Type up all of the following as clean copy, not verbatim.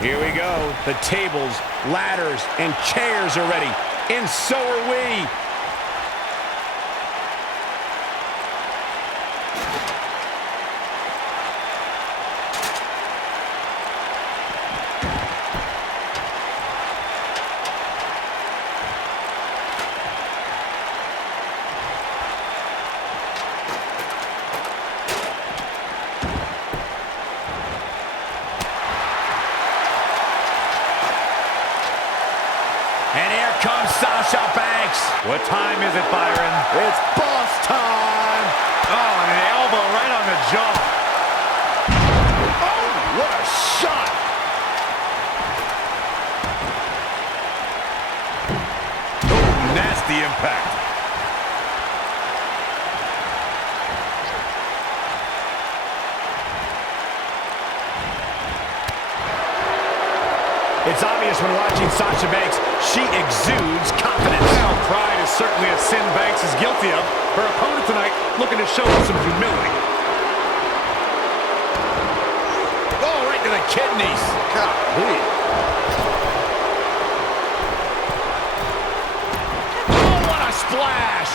Here we go. The tables, ladders, and chairs are ready. And so are we. And here comes Sasha Banks. What time is it, Byron? It's boss time. Oh, and an elbow right on the jaw. Oh, what a shot. Oh, nasty impact. It's obvious when watching Sasha Banks, she exudes confidence. Well, pride is certainly a sin Banks is guilty of. Her opponent tonight looking to show her some humility. Oh, right to the kidneys. Golly. Oh, what a splash.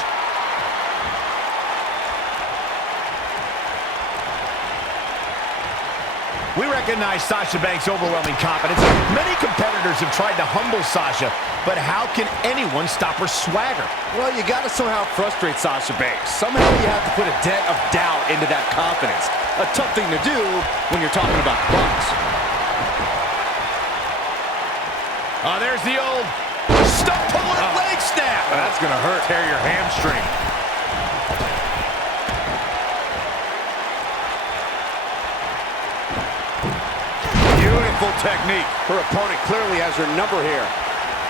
We recognize Sasha Banks' overwhelming confidence. Many competitors have tried to humble Sasha, but how can anyone stop her swagger? Well, you got to somehow frustrate Sasha Banks. Somehow you have to put a dent of doubt into that confidence. A tough thing to do when you're talking about the Bucks. Oh, there's the old stump pull and leg snap. That's going to hurt. Tear your hamstring. Beautiful technique. Her opponent clearly has her number here.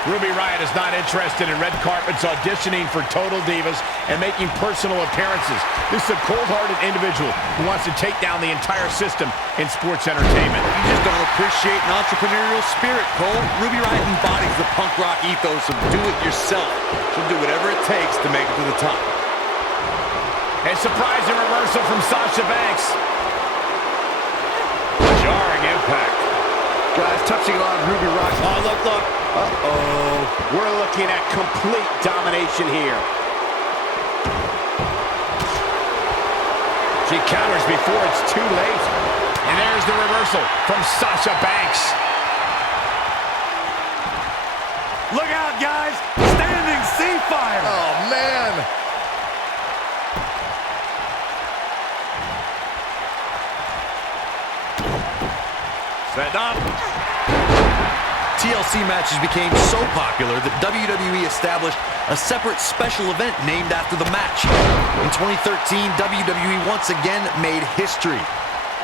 Ruby Riott is not interested in red carpets, auditioning for Total Divas, and making personal appearances. This is a cold-hearted individual who wants to take down the entire system in sports entertainment. You just don't appreciate an entrepreneurial spirit, Cole. Ruby Riott embodies the punk rock ethos of do it yourself. She'll do whatever it takes to make it to the top. A surprising reversal from Sasha Banks. Jarring impact. Guys, touching on Ruby Riott. Oh, look, look. Uh-oh. We're looking at complete domination here. She counters before it's too late. And there's the reversal from Sasha Banks. Look out, guys. Standing sea fire. Oh, man. Set up. TLC matches became so popular that WWE established a separate special event named after the match. In 2013, WWE once again made history.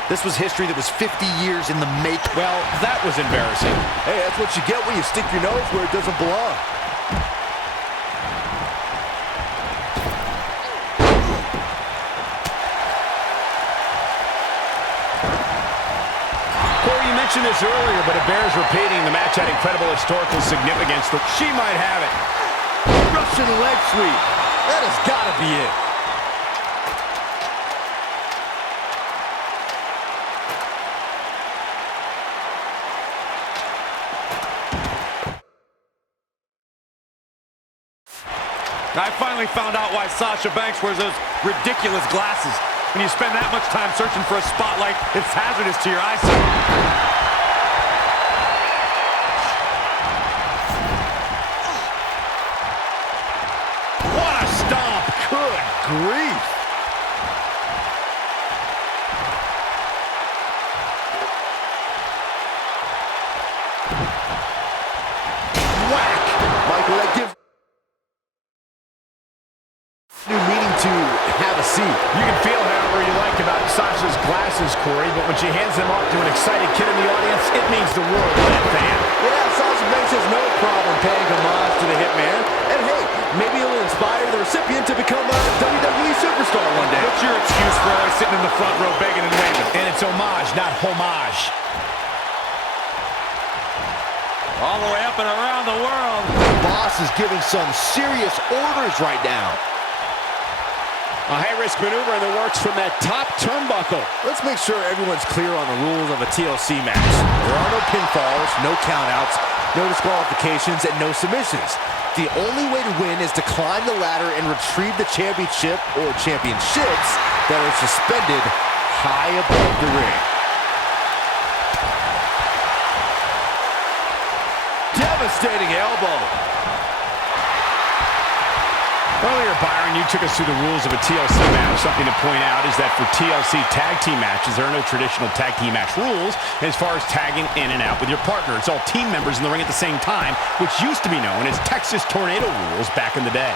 This was history that was 50 years in the make. Well, that was embarrassing. Hey, that's what you get when you stick your nose where it doesn't belong. You mentioned this earlier, but it bears repeating. The match had incredible historical significance. She might have it. Russian leg sweep. That has got to be it. I finally found out why Sasha Banks wears those ridiculous glasses. When you spend that much time searching for a spotlight, it's hazardous to your eyesight. What a stomp! Good grief! Whack! Michael, that gives new meaning to have a seat. You can feel however you like about Sasha's glasses, Corey, but when she hands them off to an excited kid in the audience, it means the world to that fan. Yeah, Sasha Banks has no problem paying homage to the Hitman. And hey, maybe it'll inspire the recipient to become a WWE superstar one day. What's your excuse for always sitting in the front row begging and waving? And it's homage, not homage. All the way up and around the world. The boss is giving some serious orders right now. A high-risk maneuver in the works from that top turnbuckle. Let's make sure everyone's clear on the rules of a TLC match. There are no pinfalls, no countouts, no disqualifications, and no submissions. The only way to win is to climb the ladder and retrieve the championship or championships that are suspended high above the ring. Devastating elbow. Earlier, Byron, you took us through the rules of a TLC match. Something to point out is that for TLC tag team matches, there are no traditional tag team match rules as far as tagging in and out with your partner. It's all team members in the ring at the same time, which used to be known as Texas Tornado rules back in the day.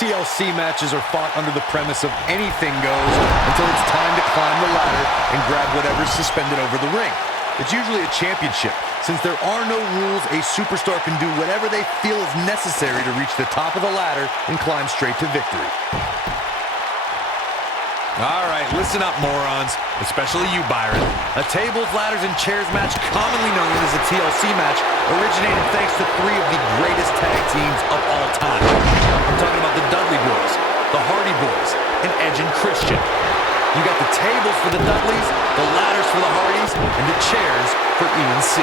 TLC matches are fought under the premise of anything goes until it's time to climb the ladder and grab whatever's suspended over the ring. It's usually a championship. Since there are no rules, a superstar can do whatever they feel is necessary to reach the top of the ladder and climb straight to victory. All right, listen up, morons, especially you, Byron. A tables, ladders, and chairs match, commonly known as a TLC match, originated thanks to three of the greatest tag teams of all time. I'm talking about the Dudley Boys, the Hardy Boys, and Edge and Christian. You got the tables for the Dudleys, the ladders for the Hardys, and the chairs for ENC.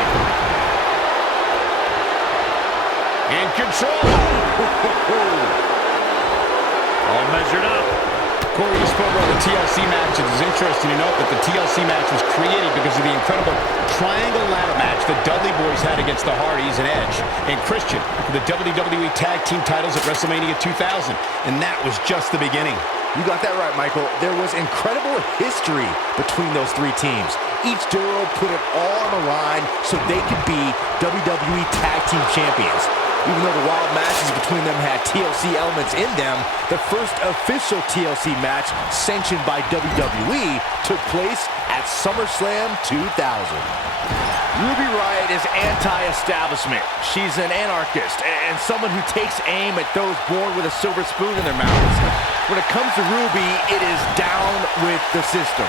In control. All measured up. Corey, you spoke about the TLC match. It is interesting to note that the TLC match was created because of the incredible triangle ladder match the Dudley Boys had against the Hardys and Edge and Christian for the WWE Tag Team titles at WrestleMania 2000. And that was just the beginning. You got that right, Michael. There was incredible history between those three teams. Each duo put it all on the line so they could be WWE Tag Team Champions. Even though the wild matches between them had TLC elements in them, the first official TLC match sanctioned by WWE took place at SummerSlam 2000. Ruby Riott is anti-establishment. She's an anarchist and someone who takes aim at those born with a silver spoon in their mouths. When it comes to Ruby, it is down with the system.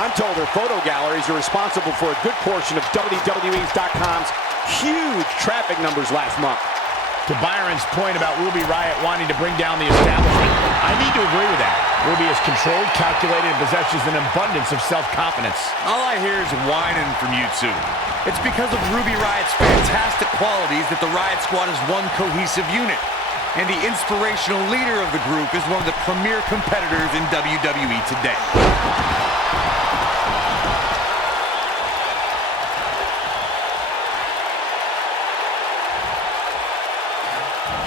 I'm told her photo galleries are responsible for a good portion of WWE's.com's huge traffic numbers last month. To Byron's point about Ruby Riott wanting to bring down the establishment, I need to agree with that. Ruby is controlled, calculated, and possesses an abundance of self-confidence. All I hear is whining from you two. It's because of Ruby Riott's fantastic qualities that the Riott Squad is one cohesive unit. And the inspirational leader of the group is one of the premier competitors in WWE today.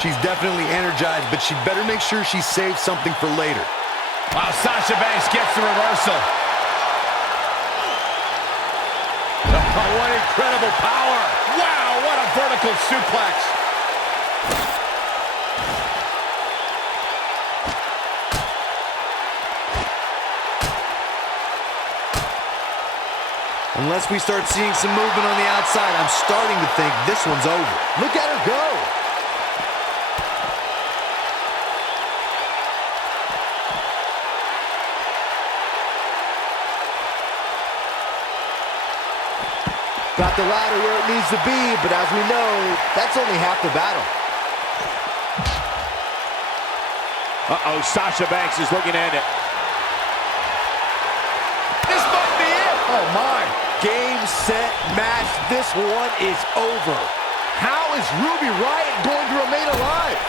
She's definitely energized, but she'd better make sure she saves something for later. Wow, Sasha Banks gets the reversal. Oh, what incredible power! Wow, what a vertical suplex. Unless we start seeing some movement on the outside, I'm starting to think this one's over. Look at her go! Got the ladder where it needs to be, but as we know, that's only half the battle. Uh-oh, Sasha Banks is looking at it. This might be it. Oh my. Game, set, match. This one is over. How is Ruby Riott going to remain alive?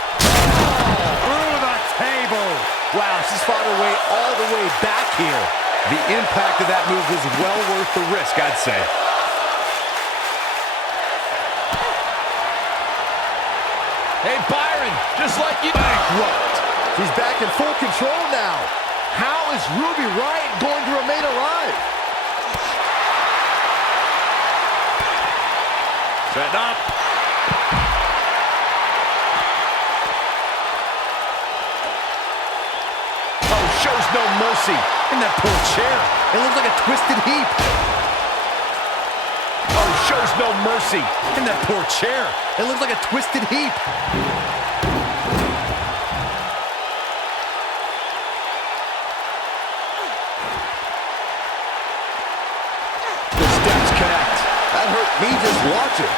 Through the table! Wow, she's fought her way all the way back here. The impact of that move was well worth the risk, I'd say. Hey, Byron, just like you... Bankrupt. She's back in full control now. How is Ruby Riott going to remain alive? Setting up. Oh, shows no mercy. And that poor chair. It looks like a twisted heap. Oh, shows no mercy. And that poor chair. It looks like a twisted heap. The step me just watching.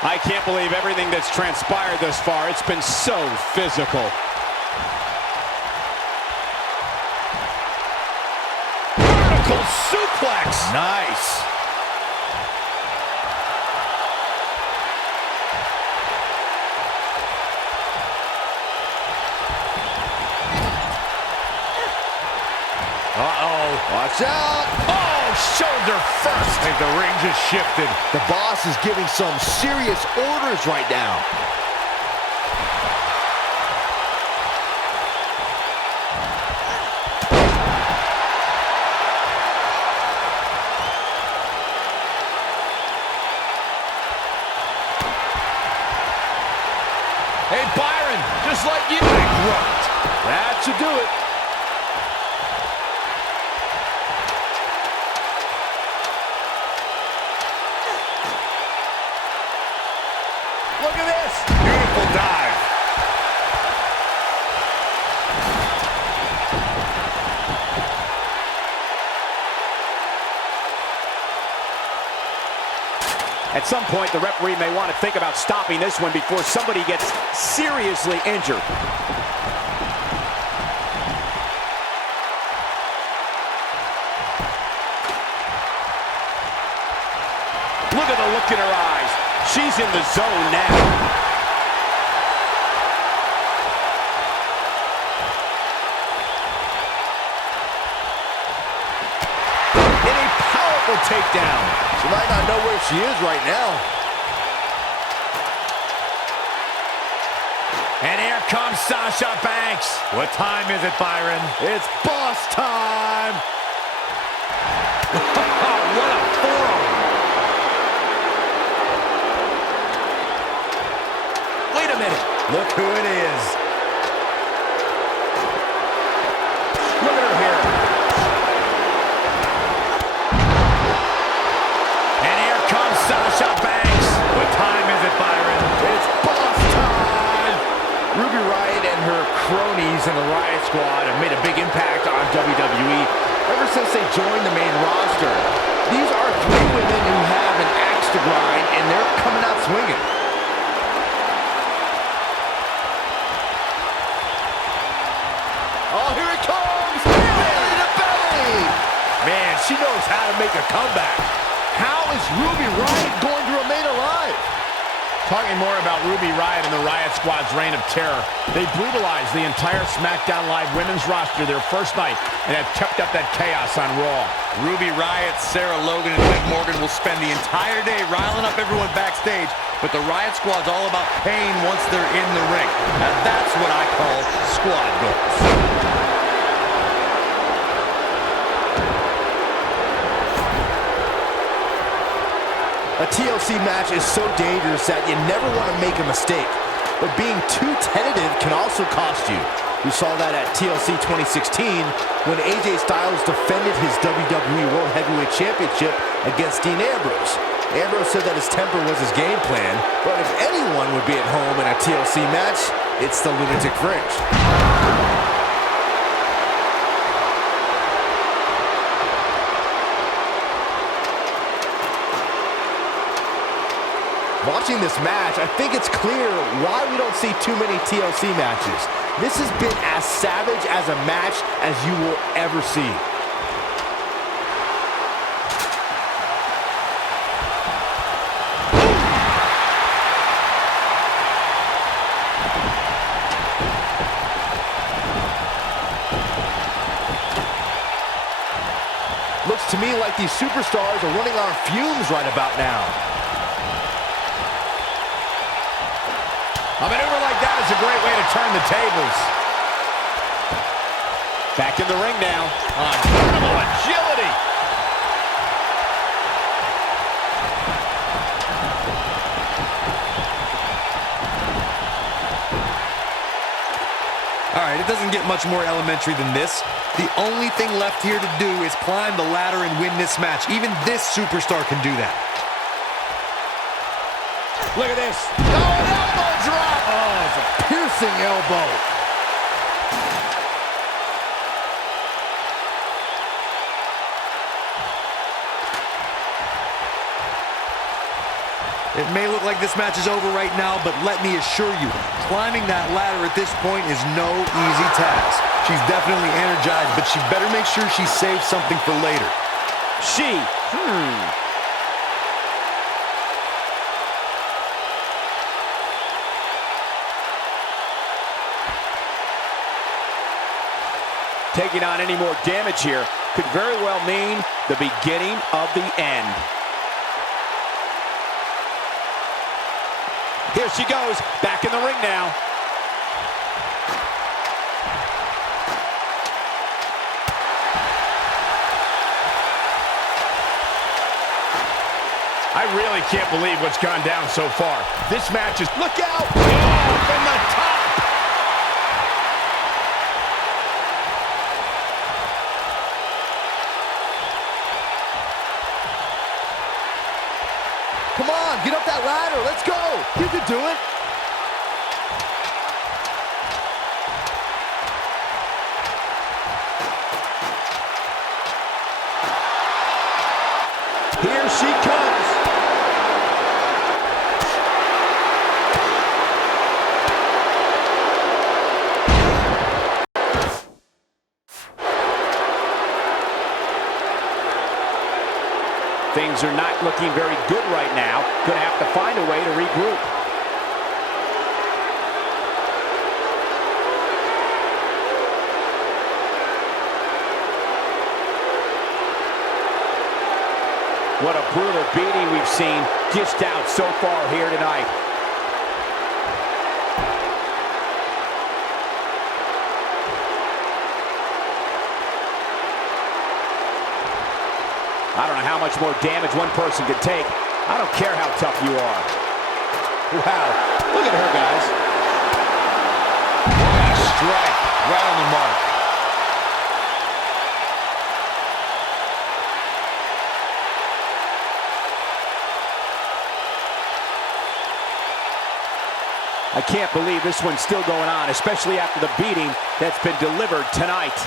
I can't believe everything that's transpired thus far. It's been so physical. Vertical suplex. Nice. Uh-oh. Watch out. Oh, shoulder first. I think the ring just shifted. The boss is giving some serious orders right now. Hey, Byron, just like you. Bankrupt. That should do it. Look at this. Beautiful dive. At some point, the referee may want to think about stopping this one before somebody gets seriously injured. Look at the look in her eyes. She's in the zone now. Takedown. She might not know where she is right now. And here comes Sasha Banks. What time is it, Byron? It's boss time. What a forearm. Wait a minute. Look who it is. Look at her here. Sasha Banks. What time is it, Byron? It's boss time. Ruby Riott and her cronies in the Riott Squad have made a big impact on WWE ever since they joined the main roster. These are three women who have an axe to grind, and they're coming out swinging. Oh, here it comes! Belly to belly! Man, she knows how to make a comeback. How is Ruby Riott going to remain alive? Talking more about Ruby Riott and the Riott Squad's reign of terror. They brutalized the entire SmackDown Live women's roster their first night and have kept up that chaos on Raw. Ruby Riott, Sarah Logan, and Liv Morgan will spend the entire day riling up everyone backstage, but the Riott Squad's all about pain once they're in the ring. Now that's what I call squad goals. A TLC match is so dangerous that you never want to make a mistake. But being too tentative can also cost you. We saw that at TLC 2016 when AJ Styles defended his WWE World Heavyweight Championship against Dean Ambrose. Ambrose said that his temper was his game plan, but if anyone would be at home in a TLC match, it's the Lunatic Fringe. Watching this match, I think it's clear why we don't see too many TLC matches. This has been as savage as a match as you will ever see. Looks to me like these superstars are running on fumes right about now. A maneuver like that is a great way to turn the tables. Back in the ring now. Incredible agility. All right, it doesn't get much more elementary than this. The only thing left here to do is climb the ladder and win this match. Even this superstar can do that. Look at this. Oh, an elbow drop! Oh, it's a piercing Bouncing elbow. It may look like this match is over right now, but let me assure you, climbing that ladder at this point is no easy task. She's definitely energized, but she better make sure she saves something for later. Taking on any more damage here could very well mean the beginning of the end. Here she goes, back in the ring now. I really can't believe what's gone down so far. This match is... Look out! Oh, from the top! Come on, get up that ladder. Let's go. You can do it. Here she comes. Things are not looking very good right now. Gonna have to find a way to regroup. What a brutal beating we've seen dished out so far here tonight. I don't know how much more damage one person could take. I don't care how tough you are. Wow, look at her, guys. What a strike, right on the mark. I can't believe this one's still going on, especially after the beating that's been delivered tonight.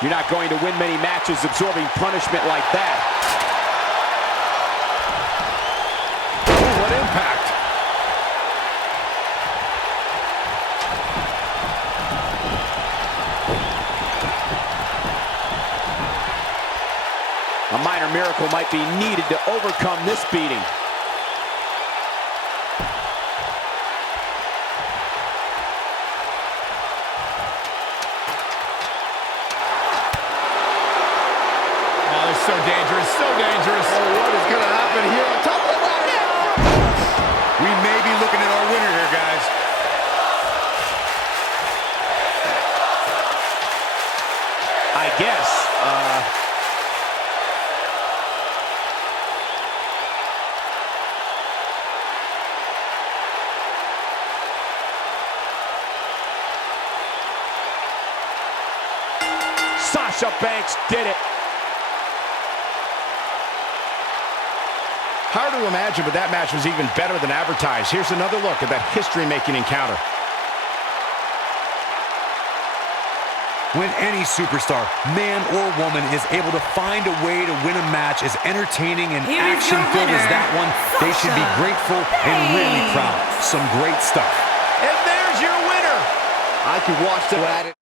You're not going to win many matches absorbing punishment like that. Oh, what impact! A minor miracle might be needed to overcome this beating. So dangerous, so dangerous. Oh, what is going to happen here on top of the ladder? We may be looking at our winner here, guys. I guess. Sasha Banks did it. Hard to imagine, but that match was even better than advertised. Here's another look at that history-making encounter. When any superstar, man or woman, is able to find a way to win a match as entertaining and action-filled as that one, they should be grateful and really proud. Some great stuff. And there's your winner. I could watch the ladder.